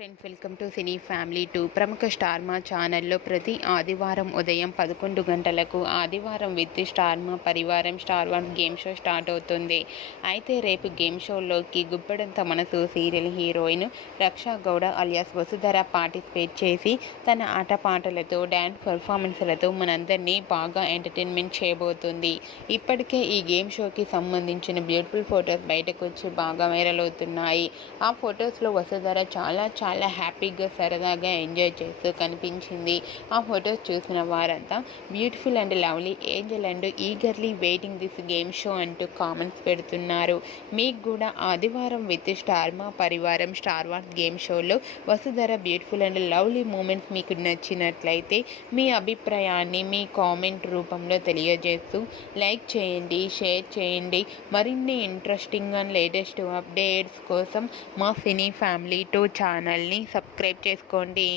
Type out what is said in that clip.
Friends, welcome to cine family 2. ప్రముఖ star మా ఛానల్లో ప్రతి ఆదివారం ఉదయం 11 గంటలకు ఆదివారం విత్ స్టార్ మా పరివారం స్టార్ 1 గేమ్ షో స్టార్ట్ అవుతుంది. అయితే రేపు గేమ్ షోలోకి గుప్పెడంత మనసు సీరియల్ హీరోయిన్ రక్షా గౌడ అలియాస్ వసుధర పార్టిసిపేట్ చేసి తన ఆటపాటలతో డ్యాన్స్ పర్ఫార్మెన్స్లతో మనందరినీ బాగా ఎంటర్టైన్మెంట్ చేయబోతుంది. ఇప్పటికే ఈ గేమ్ షోకి సంబంధించిన బ్యూటిఫుల్ ఫొటోస్ బయటకు వచ్చి బాగా వైరల్ అవుతున్నాయి. ఆ ఫొటోస్లో వసుధర చాలా హ్యాపీగా సరదాగా ఎంజాయ్ చేస్తూ కనిపించింది. ఆ ఫొటోస్ చూసిన వారంతా beautiful and lovely Angel and eagerly waiting this game show అంటూ కామెంట్స్ పెడుతున్నారు. మీకు కూడా ఆదివారం విత్ స్టార్ మా పరివారం స్టార్ వార్స్ గేమ్ షోలో Vasudhara beautiful and lovely moments మీకు నచ్చినట్లయితే మీ అభిప్రాయాన్ని మీ కామెంట్ రూపంలో తెలియజేస్తూ లైక్ చేయండి, షేర్ చేయండి. మరిన్ని ఇంట్రెస్టింగ్ అండ్ లేటెస్ట్ అప్డేట్స్ కోసం మా సినీ ఫ్యామిలీ 2 ఛానల్ని సబ్స్క్రైబ్ చేసుకోండి.